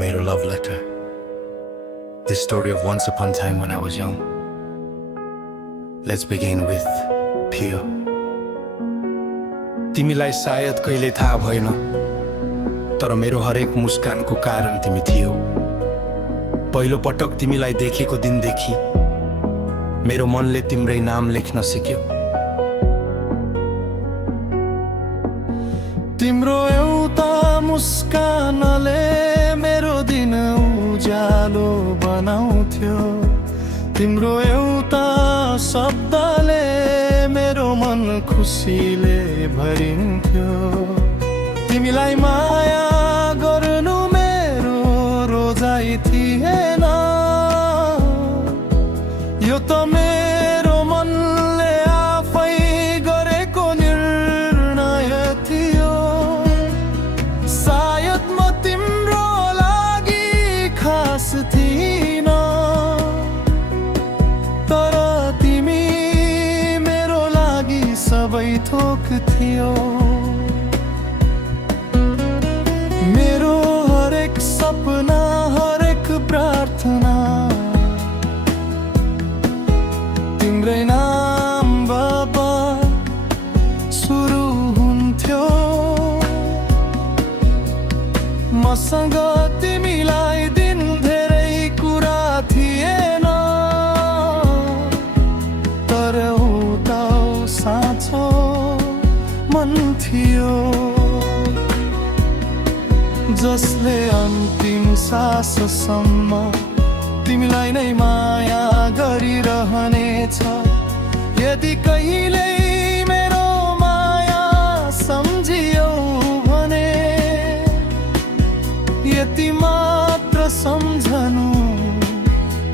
मेरो love letter. The story of once upon a time when I was young. Let's begin with Pio. तिमीलाई सायद कहिले थाहा भएन, तर मेरो हरेक मुस्कानको कारण तिमी थियौ। पहिलो पटक तिमीलाई देखेको दिनदेखि मेरो मनले तिम्रै नाम लेख्न सिक्यो। तिम्रो एउटा मुस्कानले मेरो दिन उज्यालो बनाउँथ्यो। तिम्रो एउटा शब्दले मेरो मन खुसीले भरिन्थ्यो। तिमीलाई माया गर्नु मेरो रोजाइ थिएन, यो त मेरो मनले आफै गरेको निर्णय थियो। सायद म तिम्रो लागि खास थिइन, तर तिमी मेरो लागि सबै थोक थियो। मेरो हरेक सपना, हरेक प्रार्थना तिम्रै नामबाट सुरु हुन्थ्यो। मसँग तिमीलाई दिन धेरै कुरा थिएन, तर उता साँचो मन थियो, जसले अन्तिम साससम्म तिमीलाई नै माया गरिरहनेछ। यदि कहिल्यै मेरो माया सम्झियौ भने यति मात्र सम्झनु,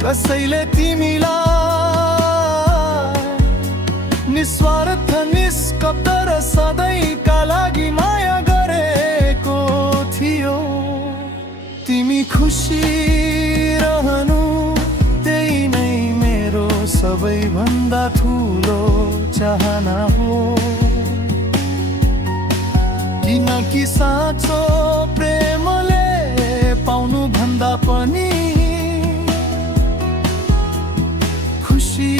कसैले तिमीलाई निस्वार्थ निष्कपट र सधैँका लागि माया गरेको थियो। तिमी खुसी रहनु, त्यही नै मेरो सबैभन्दा ठुलो चाहना हो। किनकि साँचो प्रेमले पाउनु भन्दा पनि खुसी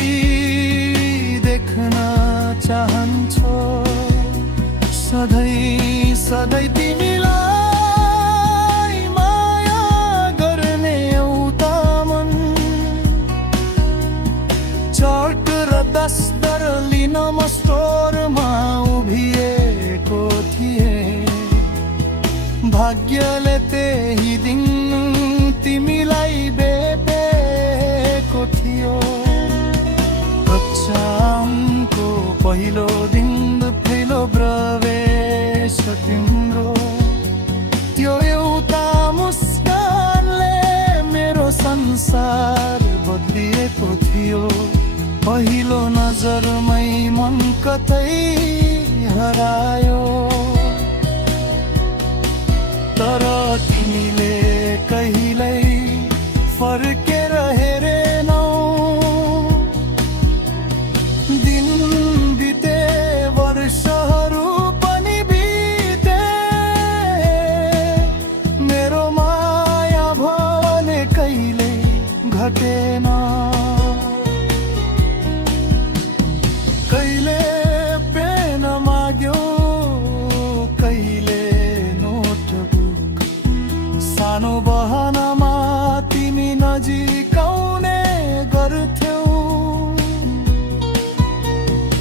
देख्न चाहन्छु। सधैँ सधैँ तिमीलाई माया गर्ने एउटा मन, चार्ट र दस्तर लिन म स्टोरमा उभिएको थिएँ। भाग्यले त्यही दिन तिमीलाई भेटेको थियो। कक्षाको पहिलो दिन पहिलो प्रवेश तिम्रो, त्यो एउटा मुस्कानले मेरो संसार बदलिएको थियो। पहिलो नजरमै मन कतै हरायो, तर तिमीले कहिल्यै फर्केर हेरेनौ। दिन बिते, वर्षहरू पनि बिते, मेरो माया भने कहिल्यै घटेन। कहिले पेन माग्यो, कहिले नोटबुक, सानो बहानामा तिमी नजिकाउने गर्थ्यौ।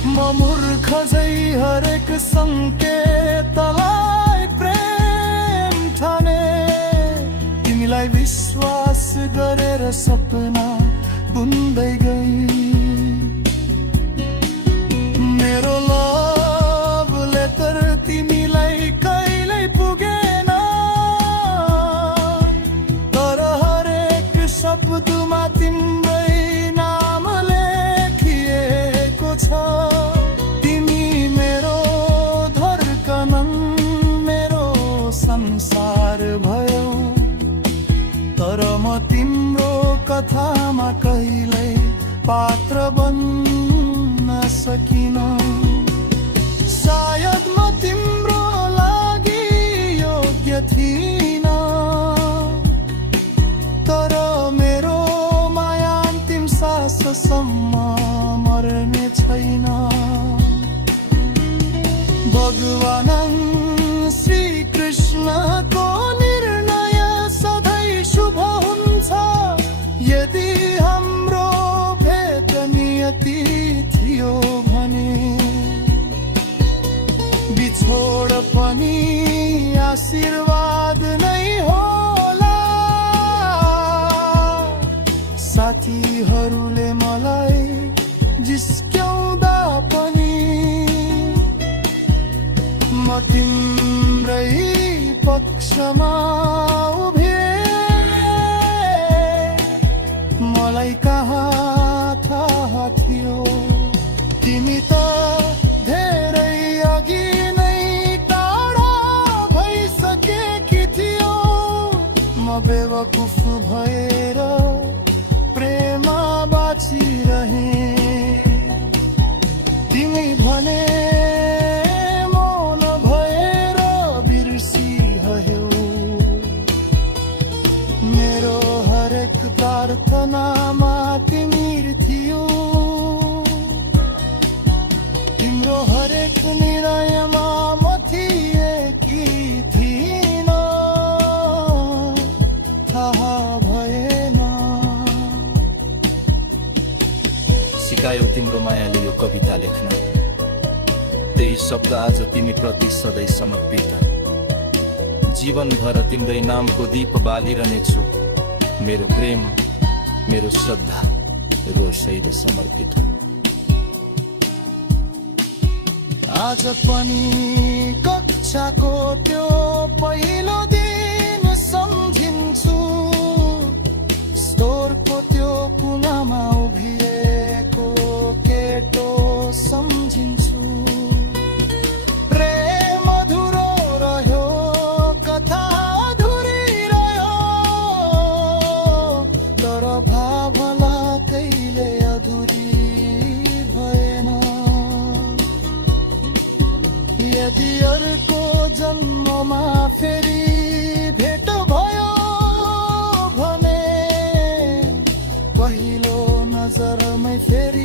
म मूर्ख झै हरेक सङ्केतलाई प्रेम ठाने। तिमीलाई विश्वास गरेर सपना बुन्दै गई। मेरो लभ लेटर तिमीलाई कहिल्यै पुगेन, तर हरेक शब्दमा तिम्रै नाम लेखिएको छ। तिमी मेरो धड्कन, मेरो संसार भयौ, तर म तिम्रो कथामा कहिल्यै पात्र भगवान् श्री कृष्णको निर्णय सधैँ शुभ हुन्छ। यदि हाम्रो भेट नियति थियो भने बिछोड पनि आशीर्वाद नै होला। साथीहरूले मलाई जिस्क्याउँदा पनि म तिम्रै पक्षमा उभिए। मलाई कहाँ थाहा थियो तिमी त धेरै अघि नै टाढा भइसकेकी थियो। म बेवकुफ भएर प्रेममा बाँचिरहे। तिमी भने प्रार्थनामा तिमी थियो। तिम्रो हरेक निर्णयमा म थिए कि थिइन थाहा भएन। सिकायौ तिम्रो मायाले यो कविता लेख्न, त्यही शब्द आज तिमी प्रति सधैँ समर्पित। जीवनभर तिम्रै नामको दीप बालिरहनेछु। मेरो प्रेम, मेरो श्रद्धा रोसैले समर्पित। आज पनि कक्षाको त्यो पहिलो दिन सम्झिन्छु। स्टोरको त्यो कुनामा उभिएको केटो सम्झिन्छु। प्रेम अधुरो रह्यो, कथा अधुरी रह्यो, तर भावना कहिले अधुरी भएन। यदि अर्को जन्ममा फेरि भेट भयो भने पहिलो नजरमै फेरि